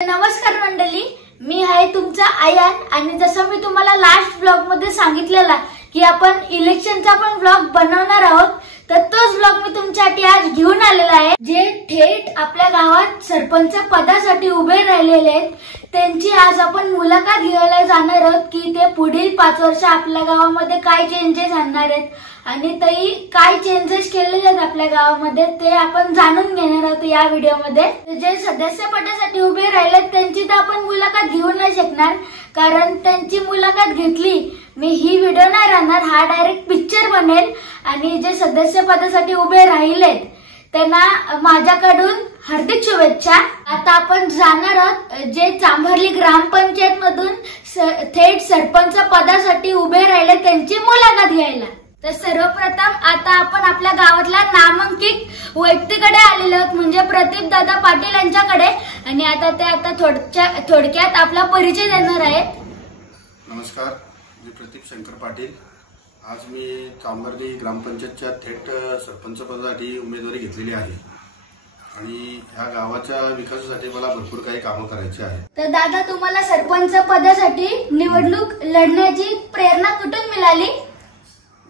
नमस्कार मंडळी, मी आहे तुमचा आयान आणि जसं मी तुम्हाला लास्ट व्लॉग मध्ये सांगितलेला की आपण इलेक्शनचा पण व्लॉग बनवणार आहोत, तर तोच व्लॉग मी तुमच्यासाठी आज घेऊन आलेला आहे। जे थेट आपल्या गावात सरपंच पदासाठी उभे राहिलेले आहेत त्यांची आज आपण मुलाखत घ्यायला जाणार आहोत की ते पुढील 5 वर्ष आपल्या गावामध्ये काय चेंजेस आणणार आहेत आणि तरी काय चेंजेस केलेले आहेत आपल्या गावामध्ये ते आपण जाणून घेणार आहोत या व्हिडिओमध्ये। जे सदस्य पदासाठी उभे राहिलेत त्यांची तर आपण मुलाखत घेऊ नाही शकणार, कारण त्यांची मुलाखत घेतली मी ही व्हिडिओ नाही राहणार, हा डायरेक्ट पिक्चर बनेल। आणि जे सदस्य पदासाठी उभे राहिलेत त्यांना माझ्याकडून हार्दिक शुभेच्छा। आता आपण जाणार आहोत जे चांभारली ग्रामपंचायत मधून थेट सरपंच पदासाठी उभे राहिले त्यांची मुलाखत घ्यायला। तर सर्वप्रथम आता आपण आपल्या गावातल्या नामांकित व्यक्तीकडे आलेलो आहोत, म्हणजे प्रदीप दादा पाटील यांच्याकडे, आणि आता ते थोडक्यात आपला परिचय देणार आहेत। नमस्कार, मी प्रदीप शंकर पाटील। आज मी चांभारली ग्रामपंचायतच्या थेट सरपंच पदासाठी उमेदवारी घेतलेली आहे आणि ह्या गावाच्या विकासासाठी मला भरपूर काही कामं करायची आहे। तर दादा, तुम्हाला सरपंच पदासाठी निवडणूक लढण्याची प्रेरणा कुठून मिळाली?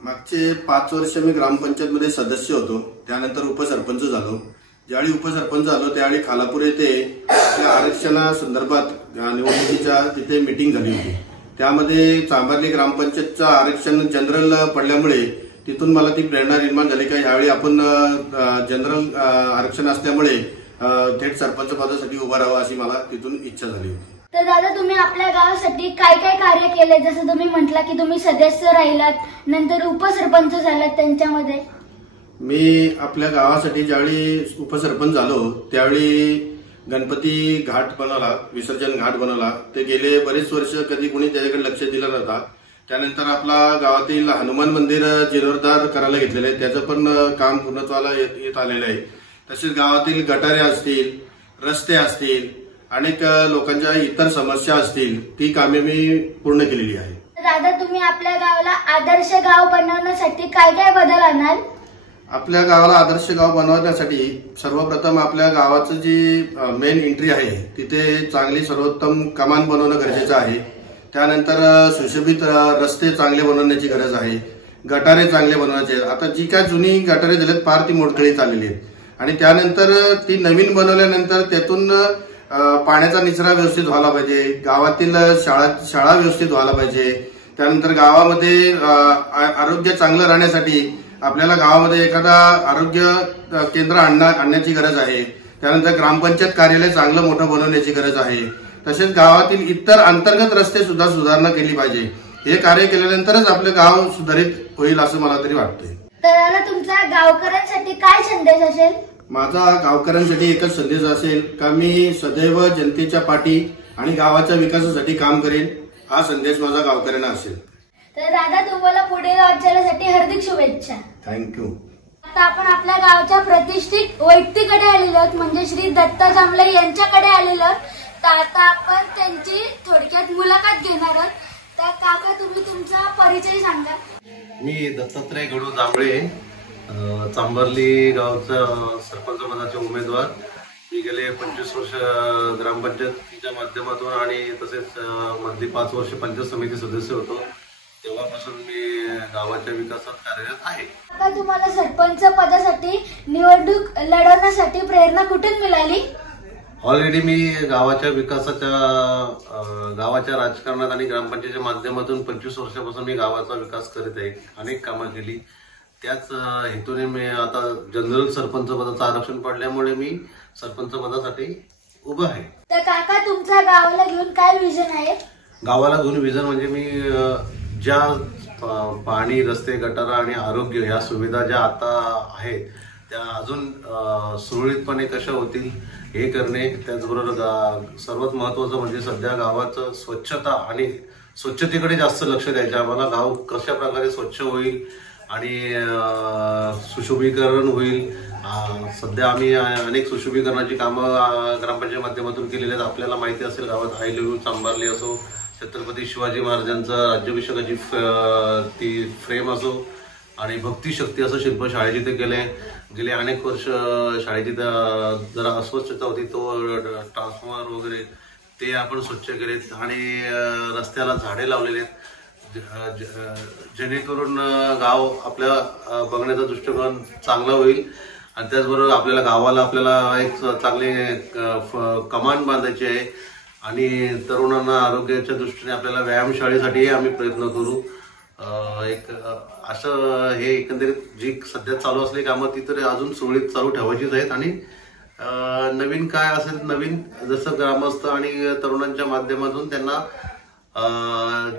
मागचे 5 वर्ष मी ग्रामपंचायत मध्ये सदस्य होतो, त्यानंतर उपसरपंच झालो। ज्यावेळी उपसरपंच झालो त्यावेळी खालापूर येथे आरक्षणासंदर्भात निवडणुकीच्या तिथे मीटिंग झाली होती। त्यामध्ये चांभारली ग्रामपंचायतचं आरक्षण जनरल पडल्यामुळे तिथून मला ती प्रेरणा निर्माण झाली की यावेळी आपण जनरल आरक्षण असल्यामुळे थेट सरपंच पदासाठी उभा राहावं अशी मला तिथून इच्छा झाली होती। तर दादा, तुम्ही आपल्या गावासाठी काय काय कार्य केले? जसं तुम्ही म्हटला की तुम्ही सदस्य राहिलात, नंतर उपसरपंच झालात, त्यांच्यामध्ये मी आपल्या गावासाठी ज्यावेळी उपसरपंच झालो त्यावेळी गणपती घाट बनवला, विसर्जन घाट बनवला। ते गेले बरेच वर्ष कधी कोणी त्याच्याकडे लक्ष दिलं नव्हता। त्यानंतर आपला गावातील हनुमान मंदिर जीर्णोद्धार करायला घेतलेलं आहे, त्याचं पण काम पूर्णत्वाला येत आलेलं आहे। तसेच गावातील गटारे असतील, रस्ते असतील, अनेक लोकांच्या इतर समस्या असतील, ती कामे मी पूर्ण केलेली आहे। दादा, तुम्ही आपल्या गावाला आदर्श गाव बनवण्यासाठी काय काय बदल आणाल? आपल्या गावाला आदर्श गाव बनवण्यासाठी सर्वप्रथम आपल्या गावाचं जी मेन एंट्री आहे तिथे चांगली सर्वोत्तम कमान बनवणं गरजेचं आहे। त्यानंतर सुशोभित रस्ते चांगले बनवण्याची गरज आहे, गटारे चांगले बनवायचे। आता जी काय जुनी गटारे झालीत फार ती मोडकळीत आलेली आहेत आणि त्यानंतर ती नवीन बनवल्यानंतर त्यातून पाण्याचा निचरा व्यवस्थित व्हायला पाहिजे, गावातील शाळा व्यवस्थित व्हायला पाहिजे। त्यानंतर गावामध्ये आरोग्य चांगलं राहण्यासाठी आपल्याला गावामध्ये एखादा आरोग्य केंद्र आणण्याची गरज आहे। त्यानंतर ग्रामपंचायत कार्यालय चांगलं मोठं बनवण्याची गरज आहे। तसेच गावातील इतर अंतर्गत रस्ते सुद्धा सुधारणा केली पाहिजे। हे कार्य केल्यानंतरच आपलं गाव सुधारित होईल असं मला तरी वाटतंय। तर तुमचा गावकऱ्यांसाठी काय संदेश असेल? माझा गावकऱ्यांसाठी एकच संदेश असेल का मी सदैव जनतेच्या पाठी आणि गावाच्या विकासासाठी काम करेन, हा संदेश माझा गावकऱ्यांना असेल। तर दादा, तुम्हाला पुढील वाटचालीसाठी हार्दिक शुभेच्छा। थँक्यू। आता आपण आपल्या गावच्या प्रतिष्ठित व्यक्तीकडे आलेलो आहोत, म्हणजे श्री दत्ता जांभळे यांच्याकडे आलेलो आहोत। तर आता आपण त्यांची थोडक्यात मुलाखत घेणार आहोत। तर काका, तुम्ही तुमचा परिचय सांगा। मी दत्तात्रय गणू जांभळे, चांभारली गावचा सरपंच पदाचे उमेदवार। मी गेले 25 वर्ष ग्रामपंचायतीच्या माध्यमातून आणि तसेच मधली 5 वर्ष पंचायत समिती सदस्य होतो, तेव्हापासून मी गावाच्या विकासात कार्यरत आहे। आता तुम्हाला सरपंच पदासाठी निवडणूक लढवण्यासाठी प्रेरणा कुठून मिळाली? ऑलरेडी मी गावाच्या राजकारणात आणि ग्रामपंचायतीच्या माध्यमातून 25 वर्षापासून मी गावाचा विकास करीत आहे, अनेक कामं केली। त्याच हेतूने मी आता जनरल सरपंच पदाचं आरक्षण पडल्यामुळे मी सरपंच पदासाठी उभा आहे। तर काका, तुमच्या गावाला घेऊन काय विजन आहे? गावाला घेऊन विजन म्हणजे मी ज्या पाणी, रस्ते, गटार आणि आरोग्य या सुविधा ज्या आता आहेत त्या अजून सुरळीतपणे कशा होतील हे करणे। त्याचबरोबर सर्वात महत्वाचं म्हणजे सध्या गावाचं स्वच्छता आणि स्वच्छतेकडे जास्त लक्ष द्यायचं। आम्हाला गाव कशा प्रकारे स्वच्छ होईल आणि सुशोभीकरण होईल। सध्या आम्ही अनेक सुशोभीकरणाची कामं ग्रामपंचायत माध्यमातून केलेली आहेत। आपल्याला माहिती असेल गावात आय लव्ह यू चांभारली असो, छत्रपती शिवाजी महाराजांचा राज्याभिषेकाची ती फ्रेम असो आणि भक्ती शक्ती असं शिल्प शाळेत इथे केलंय। गेले अनेक वर्ष शाळेची जरा अस्वच्छता होती, तो ट्रान्सफॉर्मर वगैरे ते आपण स्वच्छ केलेत आणि रस्त्याला झाडे लावलेले आहेत, जेणेकरून गाव आपल्या बघण्याचा दृष्टिकोन चांगला होईल. आणि त्याचबरोबर आपल्याला गावाला आपल्याला एक चांगले कमान बांधायची आहे आणि तरुणांना आरोग्याच्या दृष्टीने आपल्याला व्यायामशाळेसाठीही आम्ही प्रयत्न करू. एक असं हे एकंदरीत जी सध्या चालू असलेली कामं ती तर अजून सुरळीत चालू ठेवायचीच आहेत. आणि नवीन काय असेल, नवीन जसं ग्रामस्थ आणि तरुणांच्या माध्यमातून त्यांना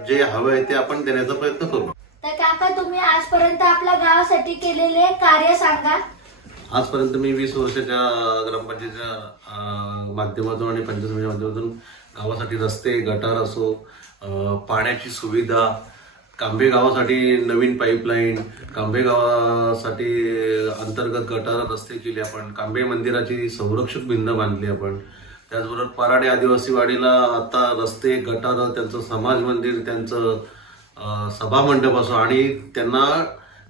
जे हवं आहे ते आपण देण्याचा प्रयत्न करू. तर काका, तुम्ही आजपर्यंत आपल्या गावासाठी केलेले कार्य सांगा. आजपर्यंत मी 20 वर्षाच्या ग्रामपंचायतीच्या माध्यमातून आणि पंचायत समितीच्या माध्यमातून गावासाठी रस्ते, गटार असो, पाण्याची सुविधा, कांबे गावासाठी नवीन पाईपलाईन, कांबे गावासाठी अंतर्गत गटार रस्ते केले आपण, कांबे मंदिराची संरक्षक भिंत बांधली आपण. त्याचबरोबर पराडे आदिवासी वाडीला आता रस्ते, गटार, त्यांचं समाज मंदिर, त्यांचं सभा मंडप असो आणि त्यांना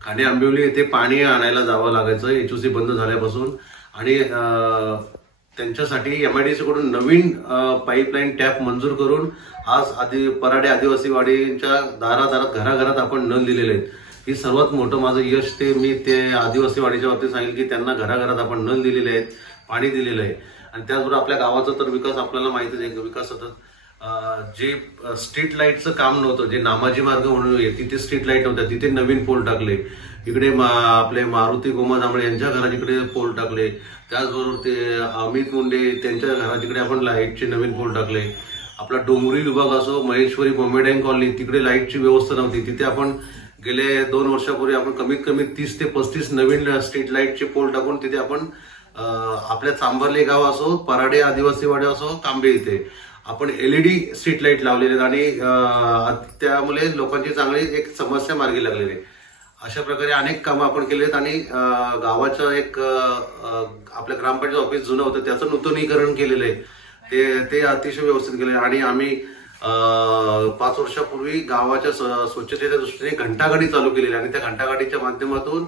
खाणे आंबिवली येथे पाणी आणायला जावं लागायचं HOC बंद झाल्यापासून. आणि त्यांच्यासाठी MIDC कडून नवीन पाईपलाईन टॅप मंजूर करून आज पराडे आदिवासी वाडीच्या दारादारात घराघरात आपण नळ दिलेले आहेत. ही सर्वात मोठं माझं यश मी ते आदिवासी वाडीच्या बाबतीत सांगेल की त्यांना घराघरात आपण नळ दिलेले आहेत, पाणी दिलेलं आहे. आणि त्याचबरोबर आपल्या गावाचा तर विकास आपल्याला माहितीच आहे, विकास सतत जे स्ट्रीट लाईटचं काम नव्हतं, जे नामाजी मार्ग म्हणून तिथे स्ट्रीट लाईट नव्हत्या, तिथे नवीन पोल टाकले. इकडे आपले मारुती गोमाजांबळे यांच्या घराकडे पोल टाकले. त्याचबरोबर ते अमित मुंडे त्यांच्या घराकडे आपण लाईटचे नवीन पोल टाकले. आपला डोंगरी विभाग असो, महेश्वरी कॉमेडियन कॉलनी, तिकडे लाईटची व्यवस्था नव्हती, तिथे आपण गेले 2 वर्षापूर्वी आपण कमीत कमी 30 ते 35 नवीन स्ट्रीट लाईटचे पोल टाकून तिथे आपण आपल्या चांबर्ले गाव असो, पराडे आदिवासी वाडे असो, कांबे इथे आपण LED स्ट्रीट लाईट लावलेले आहेत आणि त्यामुळे लोकांची चांगली एक समस्या मार्गी लागलेली आहे. अशा प्रकारे अनेक कामं आपण केली आहेत. आणि गावाचं एक आपल्या ग्रामपंचायत ऑफिस जुनं होतं त्याचं नूतनीकरण केलेलं आहे, ते अतिशय व्यवस्थित केले. आणि आम्ही 5 वर्षापूर्वी गावाच्या स्वच्छतेच्या दृष्टीने घंटागाडी चालू केलेली आणि त्या घंटागाडीच्या माध्यमातून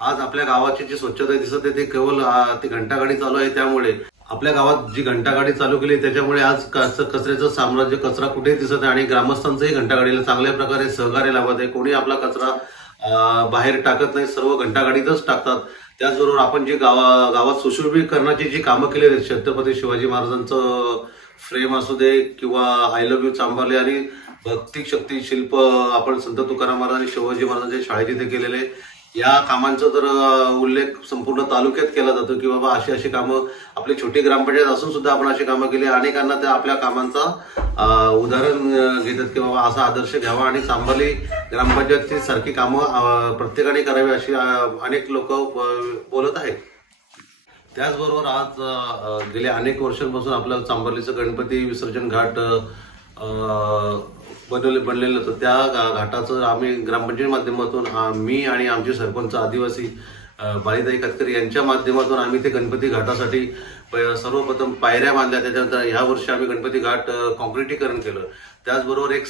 आज आपल्या गावाची जी स्वच्छता दिसत आहे ते केवळ ती घंटागाडी चालू आहे. त्यामुळे आपल्या गावात जी घंटागाडी चालू केली त्याच्यामुळे आज कचऱ्याचं साम्राज्य, कचरा कुठेही दिसत आहे आणि ग्रामस्थांचंही घंटागाडीला चांगल्या प्रकारे सहकार्य लाभत आहे. कोणी आपला कचरा बाहेर टाकत नाही, सर्व घंटागाडीतच टाकतात. त्याचबरोबर आपण जे गावात सुशोभीकरणाची जी कामं केली आहेत, छत्रपती शिवाजी महाराजांचं फ्रेम असू दे किंवा आय लव्ह यू चांभारले आणि भक्ती शक्ती शिल्प आपण संत तुकाराम महाराज आणि शिवाजी महाराजांच्या शाळेत इथे केलेले, या कामांचा तर उल्लेख संपूर्ण तालुक्यात केला जातो की बाबा अशी कामं, आपली छोटी ग्रामपंचायत असून सुद्धा आपण अशी कामं केली. अनेकांना त्या आपल्या कामांचा उदाहरण घेतात की बाबा असा आदर्श घ्यावा आणि चांभारली ग्रामपंचायतची सारखी कामं प्रत्येकाने करावी अशी अनेक लोक बोलत आहेत. त्याचबरोबर आज गेल्या अनेक वर्षांपासून आपल्या चांभारलीचं गणपती विसर्जन घाट बनलेलं होतं. त्या घाटाचं आम्ही ग्रामपंचायत माध्यमातून मी आणि आमचे सरपंच आदिवासी बाळीताई कतकरी यांच्या माध्यमातून आम्ही ते गणपती घाटासाठी सर्वप्रथम पायऱ्या बांधल्या. त्याच्यानंतर ह्या वर्षी आम्ही गणपती घाट कॉन्क्रिटीकरण केलं. त्याचबरोबर एक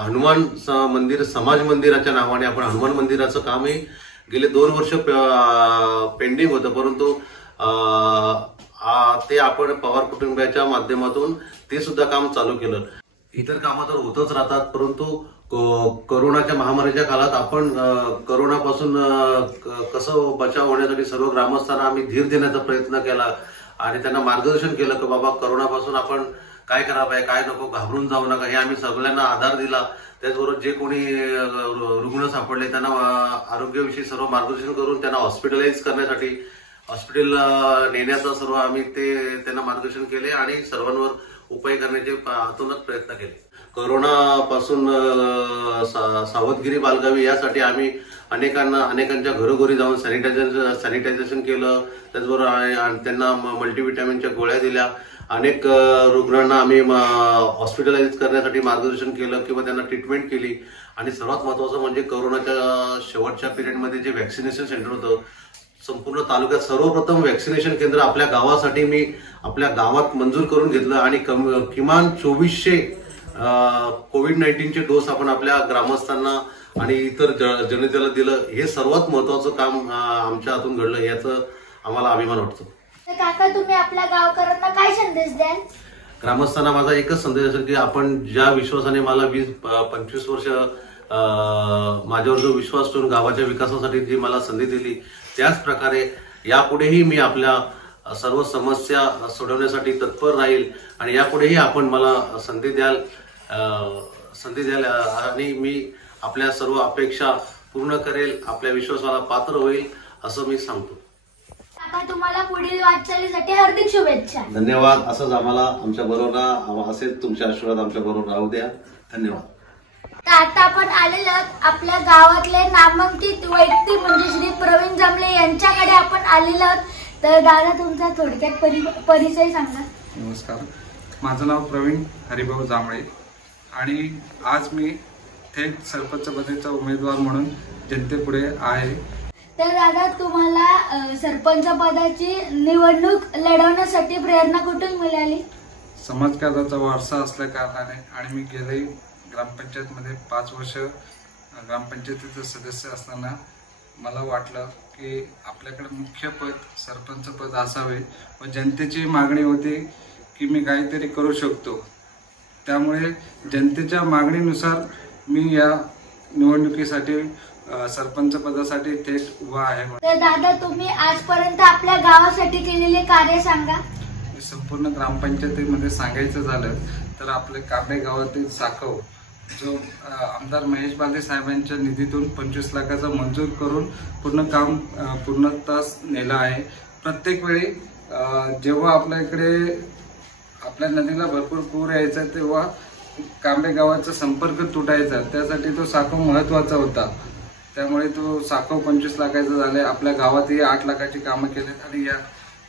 हनुमान मंदिर, समाज मंदिराच्या नावाने आपण हनुमान मंदिराचं कामही गेले 2 वर्ष पेंडिंग होतं, परंतु ते आपण पवार कुटुंबियाच्या माध्यमातून ते सुद्धा काम चालू केलं. इतर कामं तर होतच राहतात, परंतु कोरोनाच्या महामारीच्या काळात आपण कोरोनापासून कसं बचाव होण्यासाठी सर्व ग्रामस्थांना आम्ही धीर देण्याचा प्रयत्न केला आणि त्यांना मार्गदर्शन केलं की बाबा कोरोनापासून आपण काय करावं आहे, काय नको, घाबरून जाऊ नका, हे आम्ही सगळ्यांना आधार दिला. त्याचबरोबर जे कोणी रुग्ण सापडले त्यांना आरोग्याविषयी सर्व मार्गदर्शन करून त्यांना हॉस्पिटलाइज करण्यासाठी हॉस्पिटल नेण्याचा सर्व आम्ही त्यांना मार्गदर्शन केले आणि सर्वांवर उपाय करण्याचे अतोनात प्रयत्न केले. कोरोनापासून सावधगिरी बाळगावी यासाठी आम्ही अनेकांच्या घरोघरी जाऊन सॅनिटायझेशन केलं. त्याचबरोबर त्यांना मल्टीव्हिटॅमिनच्या गोळ्या दिल्या. अनेक रुग्णांना आम्ही हॉस्पिटलाइज करण्यासाठी मार्गदर्शन केलं किंवा त्यांना ट्रीटमेंट केली. आणि सर्वात महत्वाचं म्हणजे कोरोनाच्या शेवटच्या पिरियडमध्ये जे व्हॅक्सिनेशन सेंटर होतं संपूर्ण तालुक्यात सर्वप्रथम व्हॅक्सिनेशन केंद्र आपल्या गावासाठी मी आपल्या गावात मंजूर करून घेतलं आणि किमान 2400 कोविड-19चे डोस आपण आपल्या ग्रामस्थांना आणि इतर जनतेला दिलं, हे सर्वात महत्वाचं काम आमच्या हातून घडलं, याचं आम्हाला अभिमान वाटतो. काका, तुम्ही आपल्या गावकऱ्यांना काय संदेश द्याल? ग्रामस्थांना माझा एकच संदेश असेल की आपण ज्या विश्वासाने मला 20-25 वर्ष माझ्यावर जो विश्वास ठेवून गावाच्या विकासासाठी जी मला संधी दिली, त्याच प्रकारे यापुढेही मी आपल्या सर्व समस्या सोडवण्यासाठी तत्पर राहील आणि यापुढेही आपण मला संधी द्याल आणि मी आपल्या सर्व अपेक्षा पूर्ण करेल, आपल्या विश्वासाला पात्र होईल असं मी सांगतो. तुम्हाला पुढील वाटचालीसाठी हार्दिक शुभेच्छा. धन्यवाद. असंच आम्हाला आमच्या बरोबर असेच तुमचे आशीर्वाद आमच्या बरोबर राहू द्या. धन्यवाद. आता आपण आलेलो आपल्या गावातले नामांकित व्यक्ती म्हणजे श्री प्रवीण जांभळे यांच्याकडे आपण आलेलो आहोत. तर दादा, तुमचा थोडक्यात परिचय सांगा. नमस्कार, माझं नाव प्रवीण हरिभाऊ जांभळे आणि आज मी थेट सरपंच पदाचा उमेदवार म्हणून जनतेपुढे आहे. तर दादा, तुम्हाला सरपंच पदाची निवडणूक लढवण्यासाठी प्रेरणा कुठून मिळाली? समाजकार्याचा वारसा असल्या कारणाने आणि मी गेले ग्रामपंचायतमध्ये 5 वर्ष ग्रामपंचायतीचं सदस्य असताना मला वाटलं की आपल्याकडे मुख्य पद सरपंच पद असावे व जनतेची मागणी होती की मी काहीतरी करू शकतो. त्यामुळे जनतेच्या मागणीनुसार मी या निवडणुकीसाठी सरपंच पदासाठी थेट उभा आहे. तर दादा, तुम्ही आजपर्यंत आपल्या गावासाठी केलेले कार्य सांगा. संपूर्ण ग्रामपंचायतीमध्ये सांगायचं झालं तर आपले कांबे गावातील साखव जो आमदार महेश बाले साहेबांच्या निधीतून 25 लाखाचा मंजूर करून पूर्ण काम पूर्णत्वास नेलं आहे. प्रत्येक वेळी जेव्हा आपल्या इकडे आपल्या नदीला भरपूर पूर यायचा तेव्हा कांबे गावाचा संपर्क तुटायचा, त्यासाठी तो साखव महत्वाचा होता. त्यामुळे तो साखव 25 लाखाचा झाले. आपल्या गावातही 8 लाखाची कामं केलीत आणि या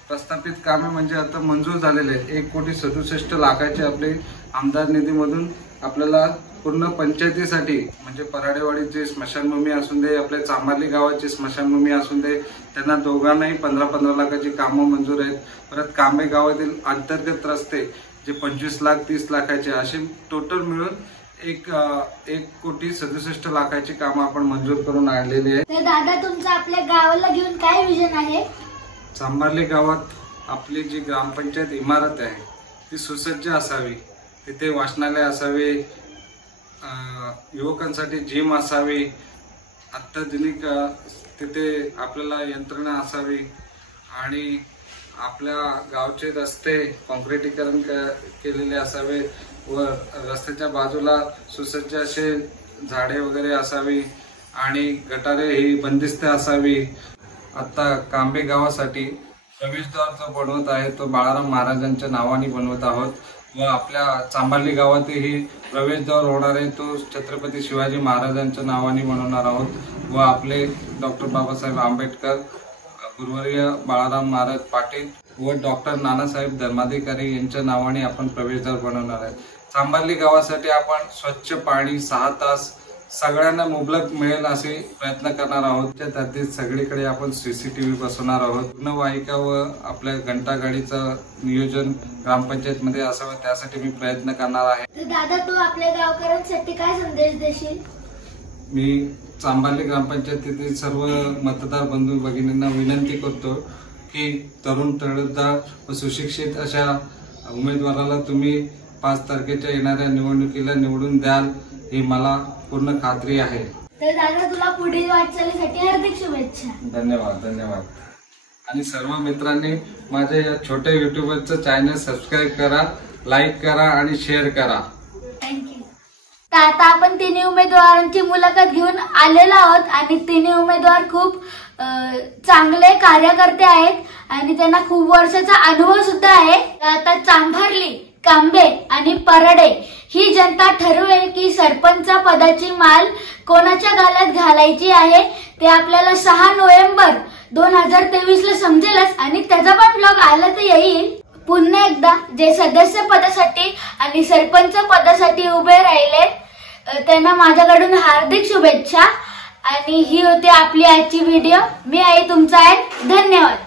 प्रस्थापित कामे म्हणजे आता मंजूर झालेले आहेत. 1,67 लाखाचे आपले आमदार निधीमधून आपल्याला पूर्ण पंचायतीसाठी म्हणजे पराडेवाडीची स्मशानभूमी असून दे, आपल्या चांभारली गावाची स्मशानभूमी असून दे, त्यांना दोघांनाही 15-15 लाखाची कामं मंजूर आहेत. परत कांबे गावातील अंतर्गत रस्ते जे 25 लाख 30 लाखाचे असे टोटल मिळून 1,67 लाखाची कामं आपण मंजूर करून आणलेली आहेत. तर दादा, तुमचं आपल्या गावाला घेऊन काय विजन आहे? चांभारली गावात आपली जी ग्रामपंचायत इमारत आहे ती सुसज्ज असावी, तिथे वाचनालय असावे, युवकांसाठी जिम असावी, अत्याधुनिक तिथे आपल्याला यंत्रणा असावी आणि आपल्या गावचे रस्ते काँक्रिटीकरण केलेले असावे व रस्त्याच्या बाजूला सुसज्ज असे झाडे वगैरे असावी आणि गटारे ही बंदिस्त असावी. आता कांबे गावासाठी प्रवेशद्वार जो बनवत आहे तो बाळाराम महाराजांच्या नावाने बनवत आहोत व आपल्या चांभारली गावातही प्रवेशद्वार होणार आहे तो छत्रपती शिवाजी महाराजांच्या नावाने बनवणार आहोत व आपले डॉक्टर बाबासाहेब आंबेडकर, गुरुवर्य बाळाराम महाराज पाटील व डॉक्टर नानासाहेब धर्माधिकारी यांच्या नावाने आपण प्रवेशद्वार बनवणार आहे. चांभारली गावासाठी आपण स्वच्छ पाणी 6 तास सगळ्यांना मुबलक मिळेल असे प्रयत्न करणार आहोत. त्यात सगळीकडे आपण CCTV बसवणार आहोत. रुग्णवाहिका व आपल्या घंटागाडीचं नियोजन ग्रामपंचायत मध्ये असावं त्यासाठी मी प्रयत्न करणार आहे. दादा, तू आपल्या गावकऱ्यांसाठी काय संदेश देशील? मी चांभारली ग्रामपंचायतीतील सर्व मतदार बंधू भगिनींना विनंती करतो की तरुण तडफदार व सुशिक्षित अशा उमेदवाराला तुम्ही 5 तारखेच्या येणाऱ्या निवडणुकीला निवडून द्याल ही मला पूर्ण खात्री आहे. तर दादा, तुला पुढील वाटचालीसाठी हार्दिक शुभेच्छा. धन्यवाद. आणि सर्व मित्रांनी माझ्या या छोट्या युट्यूबरचं चॅनल सबस्क्राईब करा, लाईक करा आणि शेअर करा. थँक्यू. तर आता आपण 3 उमेदवारांची मुलाखत घेऊन आलेलो आहोत आणि 3 उमेदवार खूप चांगले कार्यकर्ते आहेत आणि त्यांना खूप वर्षाचा अनुभव सुद्धा आहे. आता चांभारली, कांबे आणि पराडे ही जनता ठरवेल की सरपंच पदाची माल कोणाच्या गालात घालायची आहे. ते आपल्याला 6 नोव्हेंबर 2023 ला समजेलच आणि त्याचा पण ब्लॉग आला तर येईल. पुन्हा एकदा जे सदस्य पदासाठी आणि सरपंच पदासाठी उभे राहिले त्यांना माझ्याकडून हार्दिक शुभेच्छा. आणि ही होती आपली आजची व्हिडिओ. मी आहे तुमचा धन्यवाद.